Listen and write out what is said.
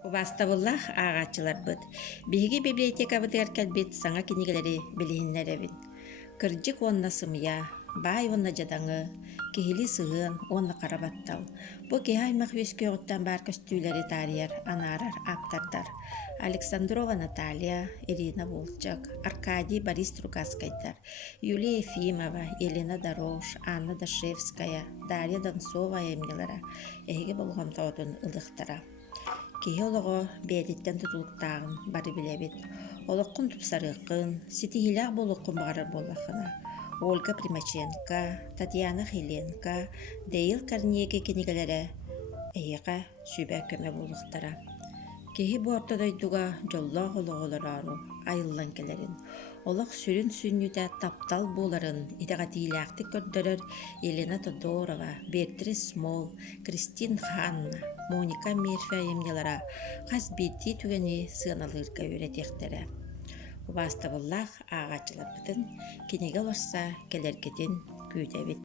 Убастабыллах ағачылар бұд. Биһиги библиотека бытыгар кәлбет саңа кинигелери билиһиннеребин. Кырдьык онна сымыя, бай онна жадаңы, кихили сыгын онна карабаттал. Бу киһи аймах үескөҕүттан бар көстүүлери тарыяр, анаарар, аптардар. Александрова Наталья, Ирина Волчак, Аркадий Борис Трукаскайдар, Юлия Ефимова, Елена Дорош, Анна Дашевская, Дарья Донцова эмнелара, эһиги болгон тоотун ылыктара. Киһи олоҕо бэйэттен тутулуктаагын бары билэбит. Олоққун тупсарыаққын, ситиһилээх болуққун бағарар боллаххына. Ольга Примаченко, Татьяна Хиленко, Дейл Корнеге кенигелere эйиэҕэ сүбэ көмө болуқтара. Киһи буортодойдуга дьоллоох олоҕолораару айыллан келерин. Олох сүрүн сүннүтэ таптал буоларын итэҕэтиилээхтик көрдөрөр Елена Тодорова, Беатрис Смол, Кристин Ханна, Моника Мерфе эмнелара хас биирдии түгэни сыаналыырга үөретиэхтерэ. Убаастабыллаах ааҕачыларбытын киниге олорса келэргитин күүтэбит.